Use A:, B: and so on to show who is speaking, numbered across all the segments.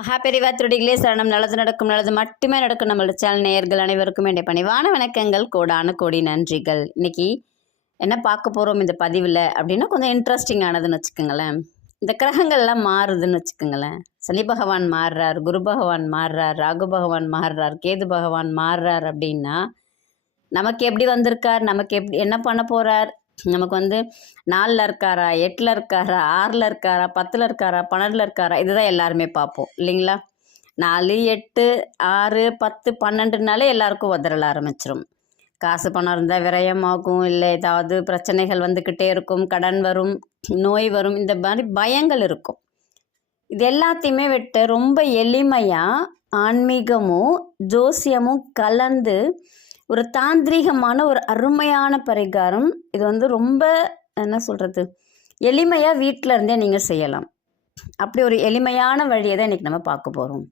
A: மகாபெரிவா திருடிகளே சரணம். நல்லது நடக்கும் நல்லது மட்டுமே நடக்கும். நம்மளோட சேனல் நேயர்கள் அனைவருக்கும் வேண்டிய பணிவான வணக்கங்கள். கோடான கோடி நன்றிகள். இன்னைக்கு என்ன பார்க்க போகிறோம் இந்த பதிவில் அப்படின்னா கொஞ்சம் இன்ட்ரெஸ்டிங்கானதுன்னு வச்சுக்கோங்களேன். இந்த கிரகங்கள்லாம் மாறுதுன்னு வச்சுக்கோங்களேன். சனி பகவான் மாறுறார் குரு பகவான் மாறுறார் ராகு பகவான் மாறுறார் கேது பகவான் மாறுறார் அப்படின்னா நமக்கு எப்படி வந்திருக்கார்? நமக்கு எப்படி என்ன பண்ண போகிறார் நமக்கு வந்து நாலில் இருக்காரா எட்டில் இருக்காரா ஆறில் இருக்காரா பத்தில் இருக்காரா பன்னெண்டில் இருக்காரா இதுதான் எல்லாருமே பார்ப்போம். இல்லைங்களா? நாலு எட்டு ஆறு பத்து பன்னெண்டுனாலே எல்லாருக்கும் உதறல ஆரம்பிச்சிடும் காசு பணம் இருந்தால் விரயமாகும். இல்லை ஏதாவது பிரச்சனைகள் வந்துக்கிட்டே இருக்கும். கடன் வரும் நோய் வரும். இந்த மாதிரி பயங்கள் இருக்கும். இது எல்லாத்தையுமே விட்டு ரொம்ப எளிமையாக ஆன்மீகமும் ஜோசியமும் கலந்து ஒரு தாந்திரீகமான ஒரு அருமையான பரிகாரம். இது வந்து ரொம்ப என்ன சொல்கிறது எளிமையாக வீட்டில் இருந்தே நீங்கள் செய்யலாம். அப்படி ஒரு எளிமையான வழியை தான் இன்றைக்கி நம்ம பார்க்க போகிறோம்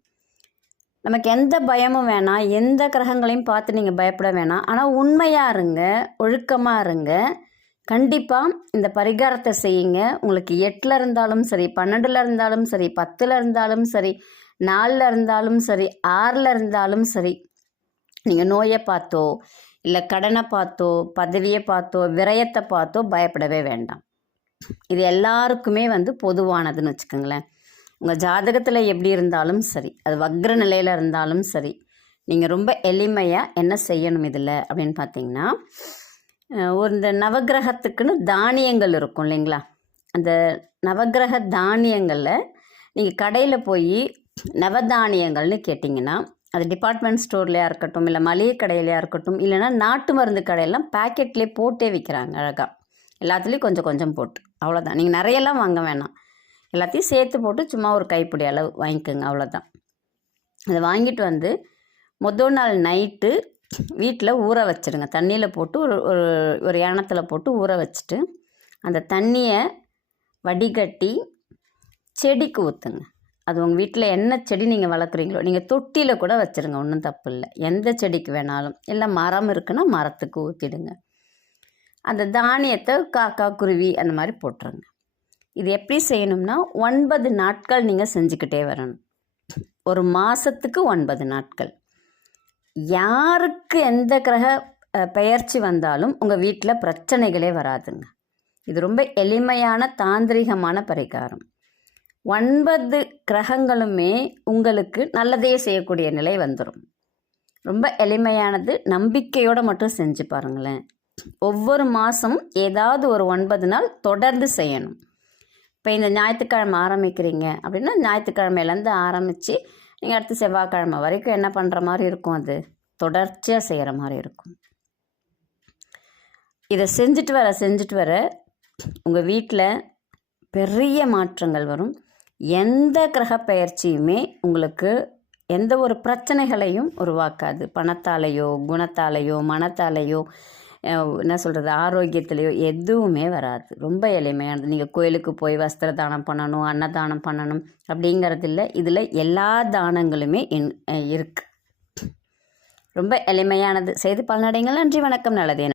A: நமக்கு எந்த பயமும் வேணாம். எந்த கிரகங்களையும் பார்த்து நீங்கள் பயப்பட வேணாம். ஆனால் உண்மையாக இருங்க ஒழுக்கமாக இருங்க. கண்டிப்பாக இந்த பரிகாரத்தை செய்யுங்க. உங்களுக்கு எட்டில் இருந்தாலும் சரி பன்னெண்டில் இருந்தாலும் சரி பத்தில் இருந்தாலும் சரி நாலில் இருந்தாலும் சரி ஆறில் இருந்தாலும் சரி நீங்கள் நோயை பார்த்தோ இல்லை கடனை பார்த்தோ பதவியை பார்த்தோ விரயத்தை பார்த்தோ பயப்படவே வேண்டாம். இது எல்லாருக்குமே வந்து பொதுவானதுன்னு வச்சுக்கோங்களேன். உங்கள் ஜாதகத்தில் எப்படி இருந்தாலும் சரி அது வக்ர நிலையில் இருந்தாலும் சரி நீங்கள் ரொம்ப எளிமையாக என்ன செய்யணும் இதில் அப்படின்னு பார்த்தீங்கன்னா ஒரு இந்த நவக்கிரகத்துக்குன்னு தானியங்கள் இருக்கும் இல்லைங்களா? அந்த நவக்கிரக தானியங்களில் நீங்கள் கடையில் போய் நவதானியங்கள்னு கேட்டிங்கன்னா அது டிபார்ட்மெண்ட் ஸ்டோர்லையா இருக்கட்டும் இல்லை மளிகை கடையிலையா இருக்கட்டும் இல்லைன்னா நாட்டு மருந்து கடையெல்லாம் பேக்கெட்லேயே போட்டே விற்கிறாங்க அழகாக எல்லாத்துலேயும் கொஞ்சம் கொஞ்சம் போட்டு. அவ்வளோதான் நீங்கள் நிறையெல்லாம் வாங்க வேணாம். எல்லாத்தையும் சேர்த்து போட்டு சும்மா ஒரு கைப்பிடி அளவு வாங்கிக்கோங்க அவ்வளோதான் அதை வாங்கிட்டு வந்து முதல் நாள் நைட்டு வீட்டில் ஊற வச்சுடுங்க தண்ணியில் போட்டு ஒரு ஒரு ஒரு ஏனத்தில் போட்டு ஊற வச்சுட்டு அந்த தண்ணியை வடிகட்டி செடிக்கு ஊற்றுங்க அது உங்கள் வீட்டில் என்ன செடி நீங்கள் வளர்க்குறீங்களோ நீங்கள் தொட்டியில் கூட வச்சுருங்க ஒன்றும் தப்பு இல்லை. எந்த செடிக்கு வேணாலும். இல்லை மரம் இருக்குன்னா மரத்துக்கு ஊற்றிடுங்க அந்த தானியத்தை காக்கா குருவி அந்த மாதிரி போட்டுருங்க. இது எப்படி செய்யணும்னா ஒன்பது நாட்கள் நீங்கள் செஞ்சுக்கிட்டே வரணும். ஒரு மாதத்துக்கு ஒன்பது நாட்கள். யாருக்கு எந்த கிரக பெயர்ச்சி வந்தாலும் உங்கள் வீட்டில் பிரச்சனைகளே வராதுங்க. இது ரொம்ப எளிமையான தாந்திரிகமான பரிகாரம். ஒன்பது கிரகங்களுமே உங்களுக்கு நல்லதே செய்யக்கூடிய நிலை வந்துடும் ரொம்ப எளிமையானது நம்பிக்கையோடு மட்டும் செஞ்சு பாருங்களேன். ஒவ்வொரு மாதம் ஏதாவது ஒரு ஒன்பது நாள் தொடர்ந்து செய்யணும். இப்போ இந்த ஞாயிற்றுக்கிழமை ஆரம்பிக்கிறீங்க அப்படின்னா ஞாயிற்றுக்கிழமையிலேருந்து ஆரம்பித்து நீங்கள் அடுத்து செவ்வாய்க்கிழமை வரைக்கும் என்ன பண்ணுற மாதிரி இருக்கும் அது? தொடர்ச்சியாக செய்கிற மாதிரி இருக்கும். இதை செஞ்சுட்டு வர செஞ்சுட்டு வர உங்கள் வீட்டில் பெரிய மாற்றங்கள் வரும். எந்த கிரக பயிற்சியுமே உங்களுக்கு எந்த ஒரு பிரச்சனைகளையும் உருவாக்காது. பணத்தாலேயோ குணத்தாலேயோ மனத்தாலேயோ என்ன சொல்கிறது ஆரோக்கியத்திலையோ எதுவுமே வராது. ரொம்ப எளிமையானது நீங்கள் கோயிலுக்கு போய் வஸ்திர தானம் பண்ணணும் அன்னதானம் பண்ணணும் அப்படிங்கிறது இல்லை. இதில் எல்லா தானங்களுமே இன் இருக்கு. ரொம்ப எளிமையானது. செய்து பலனடைங்கள் நன்றி வணக்கம் நல்லதே.